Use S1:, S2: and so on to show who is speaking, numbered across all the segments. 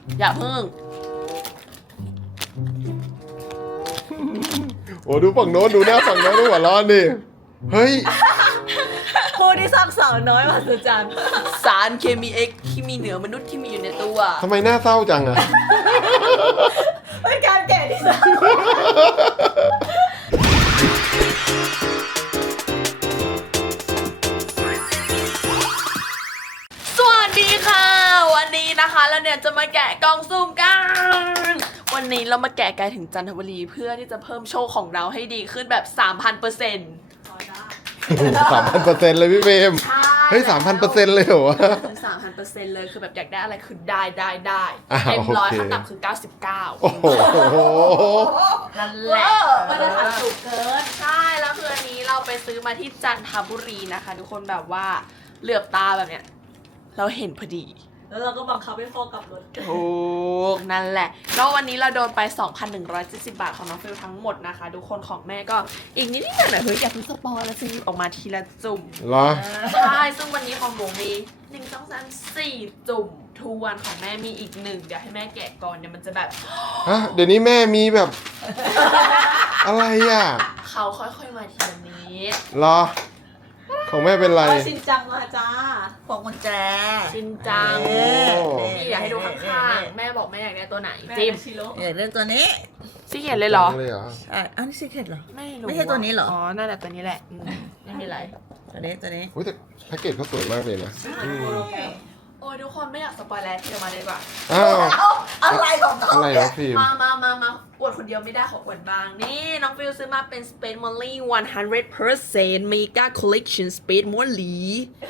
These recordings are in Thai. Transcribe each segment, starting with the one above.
S1: อย่าเพิ่ง
S2: โอ้ดูฝั่งโน้นดูหน้าฝั่งโน้นดูหัวร้อนดิเฮ้ย
S3: ผู้ที่สร้างสาวน้อยมหัศจรรย์
S1: สารเคมีเอ็กที่มีเหนือมนุษย์ที่มีอยู่ในตัว
S2: ทำไมหน้าเศร้าจังอะ
S3: เป็นการแกะที่สร้าง
S1: สวัสดีค่ะ วันนี้นะคะเราเนี่ยจะมาแกะกล่องสุ่มกัน วันนี้เรามาแกะไกลถึงจันทบุรีเพื่อที่จะเพิ่มโชคของเราให้ดีขึ้นแบบ 3,000%
S2: 3,000%เลยพี่เฟรมเฮ้ย 3,000%เลยเหรอวะ
S1: ถึง 3,000% เลยคือแบบอยากได้อะไรคือได้
S2: อ่า
S1: เต็มร้อย
S2: โอเค
S1: ขั้นต่ำคือ 99
S2: โอ้โห
S1: นั่นแหละ
S3: มาตรฐานสูงเกิน
S1: ใช่แล้วคืออันนี้เราไปซื้อมาที่จันทบุรีนะคะทุกคนแบบว่าเหลือบตาแบบเนี้ยเราเห็นพอดี
S3: แล้วเราก็บังคับให้พ่อกลับรถ
S1: ถูกนั่นแหละแล้ววันนี้เราโดนไป 2,170 บาทของน้องฟิลทั้งหมดนะคะทุกคนของแม่ก็อีกนิดนิดหน่อยๆเฮ้ยอย่าเพิ่งสปอยแล้วสิออกมาทีละจุ่ม
S2: เหรอ
S1: ใช่ซึ่งวันนี้ของหมูมี1 2 3 4 จุ่มทวนของแม่มีอีก1เดี๋ยวให้แม่แกะก่อนเดี๋ยวมันจะแบบ
S2: ฮะ เดี๋ยวนี้แม่มีแบบ อะไรอ่ะ
S1: เขาค่อยๆมาทีละนิด
S2: เหรอ ของแม่เป็นไร
S3: ว่าชินจังมาจ้าพวงกุญแจ
S1: ชินจัง
S2: โอ้
S1: นี่อยากให้ดูข้างๆแม่บอกแม่อยากได้ตัวไหน
S3: แม่
S1: จิ้ม
S3: ชิโร่
S4: อยากเลือกตัวนี้
S1: ซี่เขียนเลยเหรอ
S2: เลยเหรอ
S4: ใช่อันนี้ซีเคร็ตเหรอ
S1: ไม่รู้
S4: ไม่ใช่ตัวนี้เหรอ
S1: อ๋อนั่นแหละตัวนี้แหละไม่มีไร
S4: ตัวนี้ตัวนี้
S2: อุ้ยแต่แพ็กเกจเขาสวยมากเลยนะอืม
S1: โอ้ยทุกคนไม่อยากสปอยแล้วเดี๋ยวมาเลยดีกว่า
S2: อ้าว
S4: อะไรของเขา
S2: อะไรวะฟิล์ม
S1: มาอวดคนเดียวไม่ได้ขออวดบ้าง นี่น้องฟิลซื้อมาเป็น Space Molly 100% Mega Collection Space Molly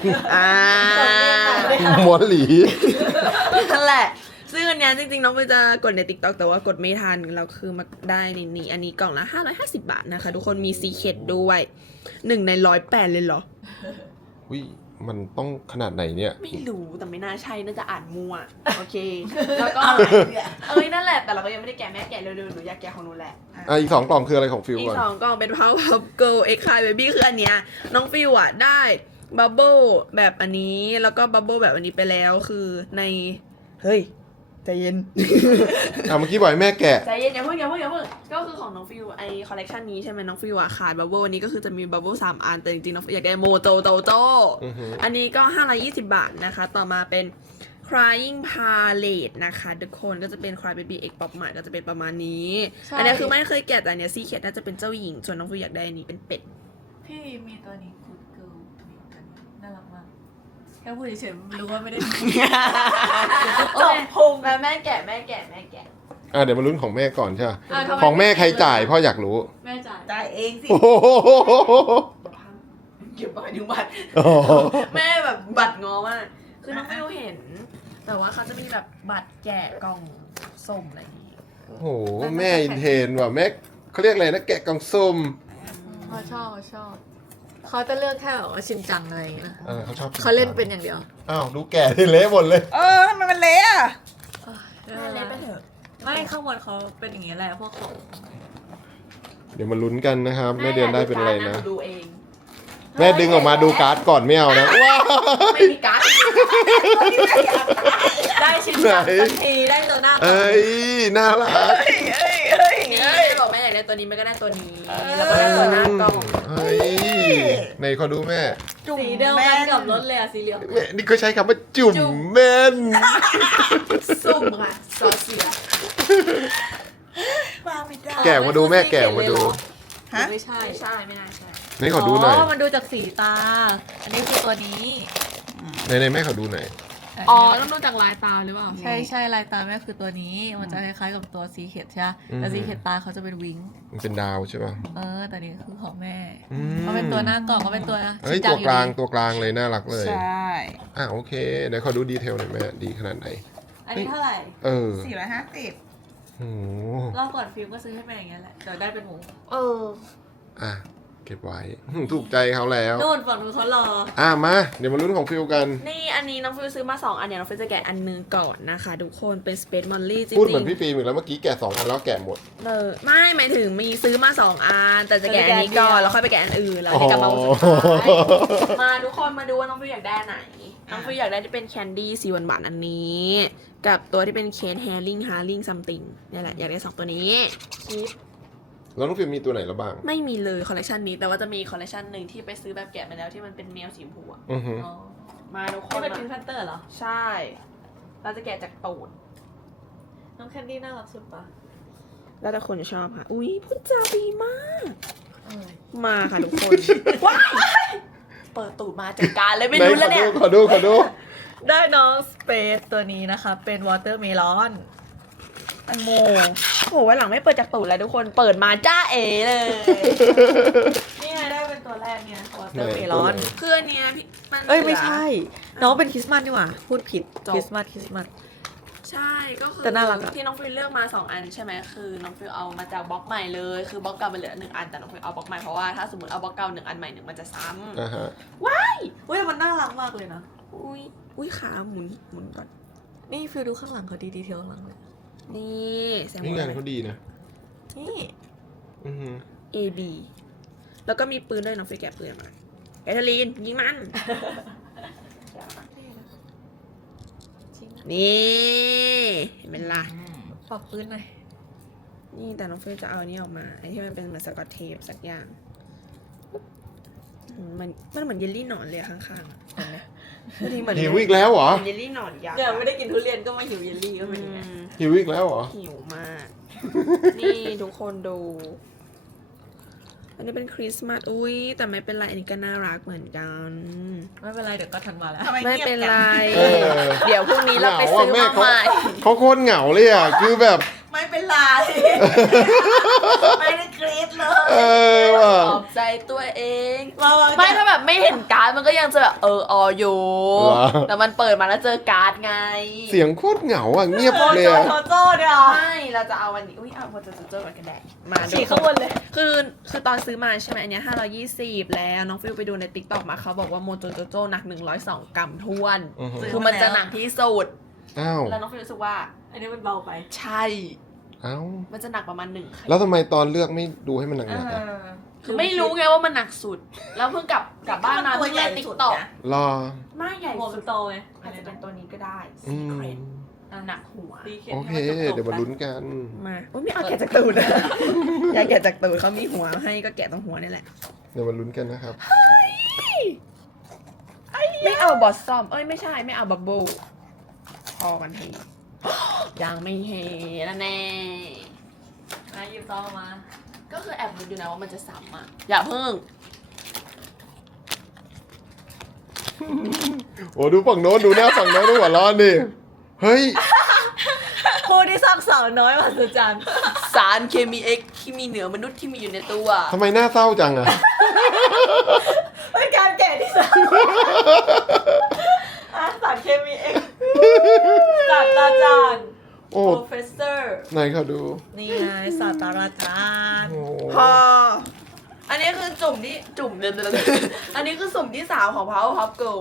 S2: ม้วนหลี
S1: นั่นแหละ ซึ่งอันเนี้ยจริงๆ น้องฟิลจะกดใน TikTok แต่ว่ากดไม่ทัน เราคือมาได้นี่อันนี้กล่องละ 550 บาทนะคะ ทุกคนมีซีเคดด้วย1 ใน 108 เลยเหรอ
S2: อุ้ยมันต้องขนาดไหนเนี่ย
S1: ไม่รู้แต่ไม่น่าใช่น่าจะอ่านมั่วโอเค แล้วก็นั่นแหละแต่เราก็ยังไม่ได้แกะแม่แกะเร็วๆหนูอยากแกะของหนูแหละ
S2: อ่ะอีก2 กล่องคืออะไรของฟิล
S1: อีก
S2: ก่อน
S1: 2 กล่องเป็น Powerpuff Girl X High Baby คืออันเนี้ยน้องฟิวอ่ะได้บับเบิลแบบอันนี้แล้วก็บับเบิลแบบอันนี้ไปแล้วคือในเฮ้ยใจเย็น
S2: เมื่อกี้บอกให้แม่แกะ
S1: ใจเย็นอย่าเพิ่งก็คือของน้องฟิวไอคอลเลคชันนี้ใช่ไหมน้องฟิวอ่ะขาดบับเบิลอันนี้ก็คือจะมีบับเบิล3 อันแต่จริงๆน้องฟิวอยากได้โมโตโต
S2: อือหือ
S1: อันนี้ก็520 บาทนะคะต่อมาเป็น Crying Palette นะคะทุกคนก็จะเป็น Cry Baby X Pop Mart ก็จะเป็นประมาณนี้
S3: ใช่
S1: อันนี้คือไม่เคยแกะแต่อันเนี้ยซีเคทน่าจะเป็นเจ้าหญิงส่วนน้องฟิวอยากได้อันนี้เป็นเป็ด
S3: พี่มีตัวนี้กูดเกิลมีตัวนี้น่ารักมากแค่พูดเฉยๆรู้ว่าไม่ได้
S1: โอเคพุงแม่แกะ
S2: เดี๋ยวมาลุ้นของแม่ก่อนใช่ไหม
S1: ทำไ
S2: ของแม่ใครจ่ายพ่ออยากรู้
S3: แม่จ่าย
S4: จ่ายเองสิ
S2: โอ้โห
S1: เก็บไปดูบัตร
S2: โอ้โห
S1: แม่แบบบัตรงอมากคือน้องฟิวเห็น แต่ว่าเขาจะมีแบบบัตรแกะกล่องส้มอะไรอย่างงี้
S2: โอ้โหแม่อินเทรนว่ะแม่เขาเรียกอะไรนะแกะกล่องส้ม
S3: เขาชอบเขาจะเลือกแค่แบบว่าชินจังอะไรอย่างเงี้ยนะ
S2: เขาชอบกิ
S3: เขาเล่นเป็นอย่างเดียว
S2: อ้าวดูแก่ที่เละหมดเลย
S4: ทำไมมันเละอ่ะ
S1: แม่เล่นไปเถอะ
S3: ไม่ข้างบนเขาเป็นอย่างเงี้ยแหละพวกของ
S2: เดี๋ยวมาลุ้นกันนะครับแม่เดือนได้เป็นอะไรนะ
S1: ดูเอง
S2: แม่ดึงออกมาดูการ์ดก่อนไม่เอานะว้าว
S1: ไม่มีการ์ด
S3: ได้ชินจังสักทีได้ตัวหน้า
S2: เอ้ยน่ารัก
S1: นี่แม่บอกแม่อยากได้ตัวนี้แม่ก็ได้ตัวนี้แล้วก็ได้ตัวหน้ากล่อง
S2: เฮ้ยไหนขอดูแม่
S3: สีเดียวกันกับรถเลยอะสีเหลือง
S2: แม่นี่ก็ใช้คำว่าจุ่มแม่น
S1: สุ่มค่ะซอเสีย
S4: ว่าไม่ได้
S2: แกะมาดูแม่แกะมาดู
S4: ฮะ
S3: ไม่ใช่
S1: ไม่ใช่ไม่น่าใช่
S2: ไหนขอดูหน่อย
S3: มันดูจากสีตา อันนี้คือตัวนี้
S2: ไหนแม่ขอดูหน่อย
S1: อ๋อต้องดูจากลายตาหรือเปล่า
S3: ใช่ลายตาแม่คือตัวนี้ มันจะคล้ายๆกับตัวซีเค็ดใช่ไหมแต่ซีเค็ดตาเขาจะเป็นวิง
S2: มันเป็นดาวใช่ป่ะ
S3: แต่นี่คือของแม่
S2: อืม
S3: เขาเป็นตัวหน้ากล่องเขาเป็นตัว
S2: เฮ้ย
S3: ชินจั
S2: ตัว
S3: ง
S2: กลาง
S3: อยู่ดี
S2: ตัวกลางเลยน่ารักเลย
S4: ใช่
S2: โอเคเดี๋ยวขอดูดีเทลหน่อยแม่ดีขนาดไหน
S3: อันนี้เท่าไหร่
S2: เออ
S4: 450
S2: โอ้โห
S3: รอบก่อนฟิล์มก็ซื้อให้เป็นอย่างเงี้ยแหละแต่ได้เป็นหมู
S1: เออ
S2: อ่ะเก็บไว้ ถูกใจเขาแล้ว
S3: นู่นฝั่งนู้นเขารอ
S2: มาเดี๋ยวมาลุ้นของฟิลกัน
S1: นี่อันนี้น้องฟิวซื้อมา2อันเดี๋ยวน้องฟิวจะแกะอันนึงก่อนนะคะทุกคนเป็น Space Molly จริงๆ
S2: พูดเหมือนพี่ฟิล์มอีกแล้วเมื่อกี้แกะ2 อันแล้วแกะหมด
S1: ไม่หมายถึงมีซื้อมา2อันแต่จะแกะอันนี้ก่อนแล้วค่อยไปแกะอันอื่นแล้วนี่กลับมาวันสุดท้ายมาทุกคนมาดูว่าน้องฟิวอยากได้อันไหนน้องฟิวอยากได้ที่เป็นแคนดี้สีหวานๆอันนี้ กับตัวที่เป็นเคนแฮร์ริงซัมติงนี่แหละอยากได้2ตัวนี้คลิป
S2: แล้วน้องฟิล์มมีตัวไหนแล้วบ้าง
S1: ไม่มีเลยคอลเลคชันนี้แต่ว่าจะมีคอลเลคชันหนึ่งที่ไปซื้อแบบแกะมาแล้วที่มันเป็นแมวสีชมพูอะ
S2: อือฮึ
S3: อ๋อ
S1: มาทุกค
S3: ที่
S1: น
S3: เป็น
S1: มา
S3: พินแพนเตอร์เหรอ
S1: ใช่ เราจะแกะจากตูด
S3: น้องแคนดี้น่ารักสุดปะ
S1: แล้วแต่คนชอบค่ะ อุ๊ยพูดจาดีมาก
S3: เออ
S1: มาค่ะทุกคน ว้ายเปิดตูดมาจัดการเลยไม่รู้แล้วเนี่ย
S2: ขอดู
S3: ได้น้องสเปซตัวนี้นะคะ เป็นวอเตอร์เมลอน
S1: แตงโมโหวันหลังไม่เปิดจากตูดแล้วทุกคนเปิดมาจ้าเอ๋เลย
S3: นี่ไงได้เป็นตัวแรกเนี่ยวอเตอร์
S2: ไหน
S3: เมลอน
S1: คืออันเนี้ยพี่มัน
S3: เอ้ยไม่ใช่ น้องเป็นคริสต์มาสดีกว่าพูดผิด
S1: จบ
S3: คริสต์มาส
S1: ใช่ก็คือ
S3: แต่น่ารักอะ
S1: ที่น้องฟิลเลือกมา2อันใช่ไหมคือน้องฟิลเอามาจากบล็อกใหม่เลยคือบล็อกเก่ามันเหลือ1อันแต่น้องฟิลเอาบล็อกใหม่เพราะว่าถ้าสมมติเอาบล็อกเก่า1อันใหม่1มันจะซ้ำ
S2: อ่าฮะ
S3: อุ้ยแต่มันน่ารักมากเลยนะ
S1: อุ้ยขาหมุนก่อน
S3: นี่ฟิลดูข้างหลังเขาดีเทลข้างหลังเลย
S1: นี่แซม
S2: นี่งานเขาดีนะ
S3: นี่
S2: อือฮึ
S1: A B แล้วก็มีปืนด้วยน้องฟิลแกะปืนมาแกทลีนยิงมัน
S3: จริง
S1: นี่เห็นไหมล่ะ
S3: ปรับปืนหน่อย
S1: นี่แต่น้องฟิลจะเอาอันนี้ออกมาไอ้ที่มันเป็นเหมือนสกอตเทปสักอย่างมันเหมือนเยลลี่หนอนเลยอะข้างๆอะเห็นไหมบางทีเหมือน
S2: หิวอีกแล้วเหรอ
S1: เยลลี่หนอนยักษ์
S3: เนี่ยไม่ได้กินทุเรียนก็มาหิวเยลลี่ก็เป็นอย่างเงี้ย
S2: หิวอีกแล้วเหรอ
S1: หิวมาก นี่ทุกคนดู อันนี้เป็นคริสต์มาสอุ้ยแต่ไม่เป็นไรอันนี้ก็น่ารักเหมือนกัน
S3: ไม่เป็นไรเดี๋ยวก็ทันมาแล้ว
S4: ทำไม
S1: ไม่
S4: เงียบ
S1: เป็น
S4: จั
S1: ไร
S4: ง
S2: เออ
S1: เดี๋ยวพรุ่งนี้เราไปซื้อมาใหม่
S2: เขาโคตรเหงาเลยอ่ะ คือแบบ
S4: ไม่เป็นไร ไม่ได้กรี๊ดเลย
S2: เออว่ะ
S1: ปลอบใจตัวเอง
S3: มา
S1: ไม่ถ้าแบบไม่เห็นการ์ดมันก็ยังจะแบบอยู่
S2: เหรอ
S1: แต่มันเปิดมาแล้วเจอการ์ดไง
S2: เสียงโคตรเหงาอ่ะ เงียบ
S3: โจ
S2: เลย
S3: โจ
S2: อ่ะ
S3: โจโจเนี่ย
S1: ไม่เราจะเอาวันนี้อุ้ยเอาโมจะเจอกันแดดมาดู
S3: ฉีกข้างบนเลย
S1: คือตอนซื้อมาใช่ไหมอันเนี้ย520แล้วน้องฟิวไปดูในติ๊กต็อกมาเขาบอกว่าโมโจโจโจหนัก102 กรัมท้วน
S2: อือฮึ
S1: คือมันจะหนักที่สุด
S2: อ้าว
S1: แล้วน้องฟิวรู้สึกว่า
S3: อันนี้มันเบาไป
S1: ใช่
S2: เอ้า
S1: มันจะหนักประมาณ1
S2: แล้วทำไมตอนเลือกไม่ดูให้มันหนักๆอ่ะ
S1: คือไม่รู้ไงว่ามันหนักสุด แล้วเพิ่งกลับบ้านมาเพิ่งเล่นติ๊กต็อก
S2: รอ
S1: ไม่ใหญ่
S3: หัวมั
S1: สุ
S3: น
S1: ด
S3: โตไง
S1: อาจจะเป็นตัวนี้ก็ได้
S2: อืม
S1: Secret หนักหัว
S2: โอเค เดี๋ยวมาลุ้นกัน
S1: มาโอ้ยไม่เอาแกะจากตูด อย่าแกะจากตูดเขามีหัวให้ก็แกะตรงหัวนี่แหละ
S2: เดี๋ยวมาลุ้นกันนะครับ
S1: ไม่เอาบอสซอม เอ้ยไม่ใช่ไม่เอาบับเบิ้ลพอกันที ยังไม่เห็นแน่
S3: มาหยิบซองมา
S1: ก็คือแอบรู้อยู่นะว่ามันจะซ้ำอ่ะ อย่าเพิ่ง
S2: โอ้ดูฝั่งโน้นดูหน้าฝั่งโน้นดูหัวร้อนดิเฮ้ย
S3: ผู้ที่สร้างสาวน้อยมหัศจรรย์
S1: สารเคมีเอ็กที่มีเหนือมนุษย์ที่มีอยู่ในตัว
S2: ทำไมหน้าเศร้าจังอ่ะ
S3: เป็นการแกะที่สามสารเคมีเองศาสตราจารย์
S2: โอ้
S3: professor
S2: ไหนเขาดู
S3: นี่ไงศาสตราจารย์
S2: โอ้
S1: พอ อันนี้คือจุ่มที่จุ่มเลยอันนี้คือสุ่มที่3ของ Power Pop Girl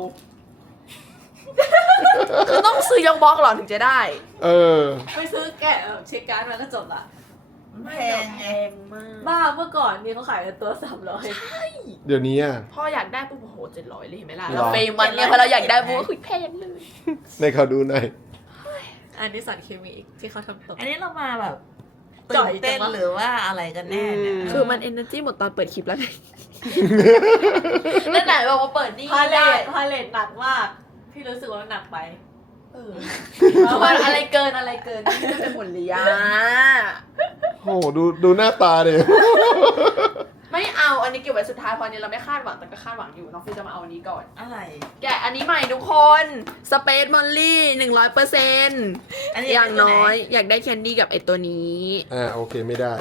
S1: คือต้องซื้อยองบล็อกเหรอถึงจะได้
S2: เออ
S3: ไปซื้อแกะเช็คการ์ดมาก็จบละ
S4: แพงไง
S1: มาก
S3: บ้าเมื่อก่อนนี่เขาขายกันตัว300
S2: เดี๋ยวนี้อ่ะ
S1: พ่ออยากได้ปุ๊บโอ้โห700เลยเห็นไหมล่ะ
S2: หรอ
S1: เราเฟมันเนี่ยพอเราอยากได้ปุ๊บคุยแพงเลย
S2: ในเขาดูหน่อย
S3: อันนี้สารเคมีที่เขาทำตก
S4: อันนี้เรามาแบบ
S3: จ่
S4: ตื่
S3: อย
S4: นเต้น
S3: จังวะ
S4: หรือว่าอะไรกันแน่เนี่ย
S1: คือมัน energy หมดตอนเปิดคลิปแล้วไง แล้วไหนบอกว่าเปิดนี่
S3: พาเล
S1: ได้
S3: ทหนักมาก พี่รู้สึกว่ามันหนักไป
S1: มันอะไรเกินอะไรเกินนี่จะหมดเลยอ่ะ
S2: โอ้โหดูหน้าตาดิ
S1: ไม่เอาอันนี้เก็บไว้สุดท้ายเพราะอันนี้เราไม่คาดหวังแต่ก็คาดหวังอยู่น้องฟิวจะมาเอาอันนี้ก่อน
S4: อะไร
S1: แกะอันนี้ใหม่ทุกคนสเปซมอลลี่100%
S4: อันนี้
S1: อย่างน้อยอยากได้แคนดี้กับไอตัวนี้
S2: โอเคไม่ได้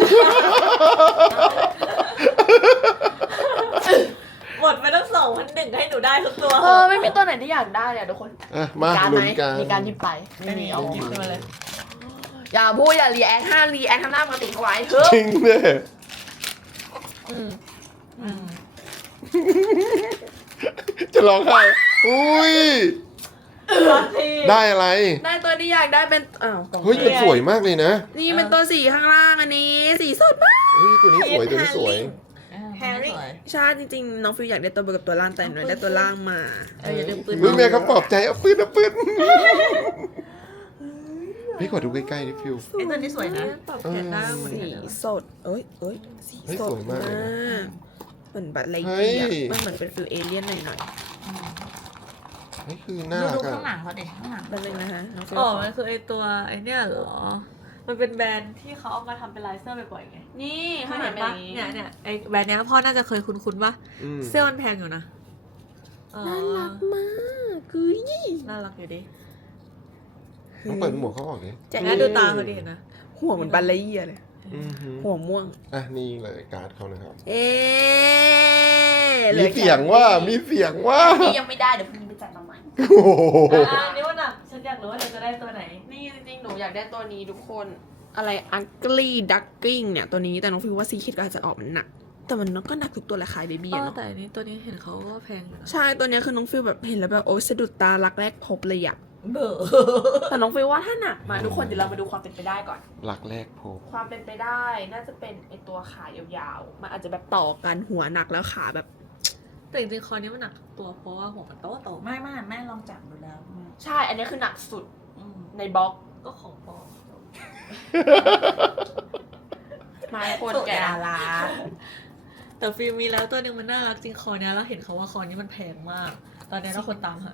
S3: หมดไปตั้ง2,100ให้หนูได้ทุกตัว
S1: ไม่มีตัวไหนที่อยากได้อะทุกคน
S2: มา
S1: การ
S2: ลุ้
S1: ไหม
S2: นกัน
S1: มีการหยิบไป
S3: ไม่มีเอาหยิบขึ้นมาเลย
S1: อย่าพูดอย่ารีแอค5รีแอคทำหน้าปกติเขาไว้เถอะ
S2: จริงเนี่ยจะร้องไห้อุ้ย ได้อะไร
S1: ได้ตัวที่อยากได้เป็นอ้าวกล่อง
S2: เฮ้ยมันสวยมากเลยนะ
S1: นี่เป็นตัวสีข้างล่างอันนี้ สีสดมาก
S2: เฮ้ยตัวนี้สวยตัวนี้สวย
S4: แฮร์รี่
S1: ใช่จริงๆน้องฟิวอยากได้ตัวบนกับตัวล่างแต่หนูได้ตัวล่างมา
S4: อย่าลืมปืน
S2: เฮ้ยแม่เขาปลอบใจเอาปืนเอาปืนพี่ขอดูใกล้ๆดิฟิว
S4: ไอ้ตัวนี้สวยนะ
S3: ปรับแขนได้เหมือน
S1: สี
S3: กันนะ
S1: สดสี
S2: เฮ้ย
S1: สด
S2: สวยมากเลยนะ
S1: เหมือนบัตรไล
S2: เฮ้
S1: เกี
S2: ย
S1: ยมันเหมือนเป็นฟิลเอเลี่ยนหน่อย
S2: นี่คือน่า
S4: ดู
S2: รัก
S4: ข้างหลั
S2: อะ
S4: งเขาดิข้างหลัง
S1: ๆแป๊บนึงนะคะน้องฟิว
S3: อ๋อมันคือไอตัวไอเนี่ยเหรอ มันเป็นแบรนด์ที่เขาเอามาทำเป็นลายเสื้อบ่อยๆไง
S1: นี่
S3: เค
S1: เขา
S3: ย
S1: เห็
S3: เห็
S1: น
S3: น
S1: ปะ
S3: ปะเนี่ยไอแบรนด์เนี้ยพ่อน่าจะเคยคุ้นๆปะ
S2: อืม
S3: เสื้อมันแพงอยู่นะ
S1: น่ารักมากคือ
S3: น่ารักอยู่ดิ
S2: ต้องเปิดหมวกเขาออกดิ
S1: แจะ
S3: แล้วดูตาเขาดิเห็นนะ
S1: หัวเหมือนบัตรไลเกียเลย
S2: อือหือ
S1: หัวม่วง
S2: อ่ะนี่เลยการ์ดเขานะครับ
S1: เอ๊ะ
S2: มีเสียงว่ามีเสียงว่า
S1: นี่ยังไม่ได้เดี๋ยวพรุ่งนี้ไปจัดมาใหม่
S2: โอ้โห
S3: อ่ะนี่ว่าหนักฉันอยากรู้ว่าเธอจะได้ตัวไหน
S1: นี่จริงๆ หนูอยากได้ตัวนี้ทุกคน อะไร ugly duckling เนี่ย ตัวนี้แต่น้องฟิวว่าซีคิดก็อาจจะออกมันหนัก แต่มันก็หนักทุกตัวแหละคล้ายเบบี้อะเนาะ
S3: แต่อันนี้ตัวนี้เห็นเขาก็แพงอยู่นะ
S1: ใช่ ตัวเนี้ยคือน้องฟิวแบบเห็นแล้วแบบโอ้ยสะดุดตารักแรกพบเลยอะ
S4: เบื่อ
S1: แต่น้องฟิวว่าถ้าหนักมาทุกคนเดี๋ยวเรามาดูความเป็นไปได้ก่อน
S2: หลักแรกพบ
S1: ความเป็นไปได้น่าจะเป็นไอตัวขายาวๆ มันอาจจะแบบต่อกันหัวหนักแล้วขาแบบ
S3: แต่จริงๆคอนี้มันหนักทุกตัวเพราะว่าหัวมันโต
S4: ไม่แม่ลองจับดูแล้ว
S1: ใช่ อันนี้คือหนักสุด
S4: อืม
S1: ในบล็อก
S3: ก็ของปลอม
S1: มาคน
S4: สุด
S1: แก่
S4: ดารา
S3: แต่ฟิล์มมีแล้วตัวหนึงมันน่ารักจริงคอเนี้ยแล้วเห็นเขาว่าคอนี้มันแพงมาก ตอนนี้เราคนตามหา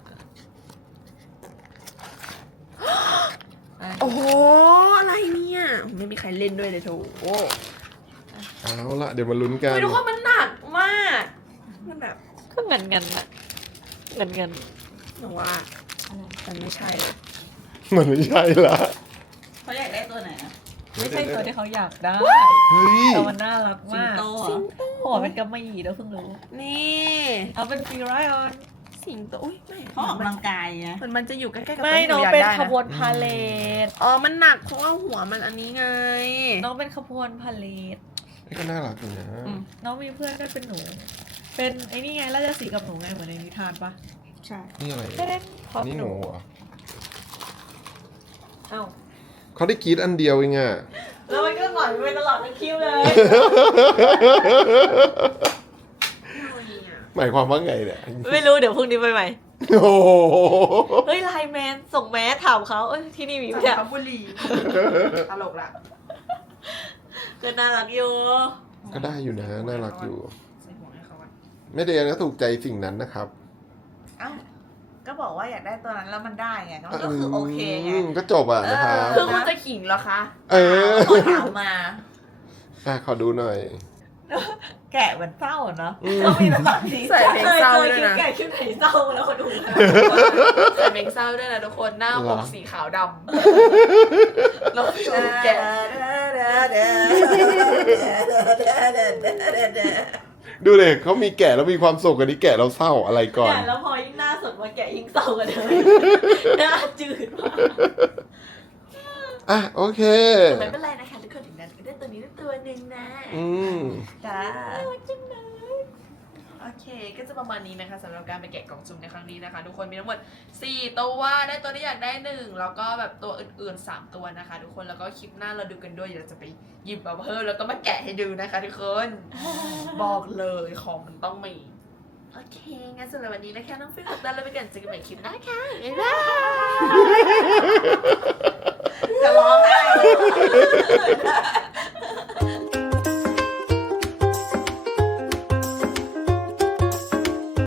S1: โอ้โห อะไรเนี่ย ไม่มีใครเล่นด้วยเลยโถ
S2: เอาละเดี๋ยวมาลุ้นกัน
S1: ไม่รู้ว่ามันหนักมาก มันแบบ
S3: ก็เงินอะเงิน
S1: หนูว่ามันไม่ใช่เลย
S2: มันไม่ใช่ละ
S4: เขาอยากได้ตัวไหนอะ
S3: ไม่ใช่ตัวที่เขาอยากได้
S2: เฮ้ย
S3: แต่มันน่ารัก
S4: สิง
S3: มาก
S4: โตเหรอ
S3: หัวเป็นกำมะหยี่เราเพิ่งรู้
S1: นี่
S3: เอาเป็นฟีไรออน
S1: สิงโตอุ้ยไม่
S4: เขาออกกำลังกายไง
S1: มันจะอยู่ใกล้ๆกับ
S3: ไม่
S1: ตัวที่ห
S3: น้อง
S1: อยาก
S3: เป็น
S1: ได้
S3: ขบวนพาเลท
S1: อ๋อ มันหนักเพราะว่าหัวมันอันนี้ไง
S3: น้องเป็นขบวนพาเลท
S2: นี่ก็น่ารักอยู่นะ
S3: น้องมีเพื่อนก็เป็นหนู เป็นไอ้นี่ไงราชสีห์กับหนูไงเหมือนในนิทานปะ
S4: ใช่
S2: นี่อะไร
S3: ไม่ได้เพราะ
S2: นี่
S3: ห
S2: ห
S3: นู
S2: นูเหรอ
S3: เอ้า
S2: เขาได้กรีดอันเดียวเองอะ
S3: แล้วมันก็หงอยไปตลอดทั้งคิวเลย
S2: หมายความว่าไงเนี่ย
S3: ไม่รู้เดี๋ยวพรุ่งนี้ไปใหม่
S2: โอ้โห
S3: เฮ้ยไลน์แมนส่งแมสถามเขาเอ้ยที่นี่มีไหมเนี่ย
S1: จันทบุรีตลกละ
S3: ก็น่ารักอยู่
S2: ก็ได้อยู่นะ น่ารักอยู่
S1: ใส่หัวให้เขาอะ
S2: แม่เดียนก็ถูกใจสิ่งนั้นนะครับ
S4: เอ้าก็บอกว่าอยากได้ตัวนั้นแล้วมันได้ไงมันก็คือโอเคไง
S2: ก็จบอ่ะนะครับ
S1: คือคุณจะขิงเหรอคะ
S2: เออ
S4: ขอถามมา
S2: อ่ะขอดูหน่อย
S4: แกะเหมือนเศร้าอะเนาะ
S2: อืม
S4: ต้องมีแบบนี้
S1: ใส่เพลงเศร้า
S3: เค
S1: ด้วย
S3: ย
S1: นะ
S3: แก่คิวไหนเศร้าแล้วคนดู
S1: ใส่เพลงเศร้าด้วยนะทุกคน หน้าปกสีขาวดำแล้วดูแกะ
S2: ดูเลยเขามีแก่แล้วมีความสุขกันนี่แก่แล้วเศร้าอะไรก่อน
S3: แก่แล้วพอยิ่งหน้าสดมาแก่ยิ่งเศร้ากันเลยหน้าจืดมาก
S2: อ่ะโอเค
S1: ไม่เป็นไรนะคะทุกคนถึงนั้นก็ได้ตัวนี้ได้ตัวหนึ่งนะ
S2: อืม
S4: จ้า
S1: โอเค ก็จะประมาณนี้นะคะสำหรับการไปแกะกล่องสุ่มในครั้งนี้นะคะ ทุกคนมีทั้งหมด4ตัวได้ตัวที่อยากได้1แล้วก็แบบตัวอื่นๆ3ตัวนะคะ ทุกคนแล้วก็คลิปหน้าเราดูกันด้วยเดี๋ยวเราจะไปหยิบมาเพิ่มแล้วก็มาแกะให้ดูนะคะ ทุกคนบอกเลยของมันต้องมีโอเคงั้นสำหรับวันนี้นะคะน้องฟิลกับดาเราไปกันเจอกันใหม่คลิปหน้าค่ะบ๊ายบาย
S4: จะร้องไห้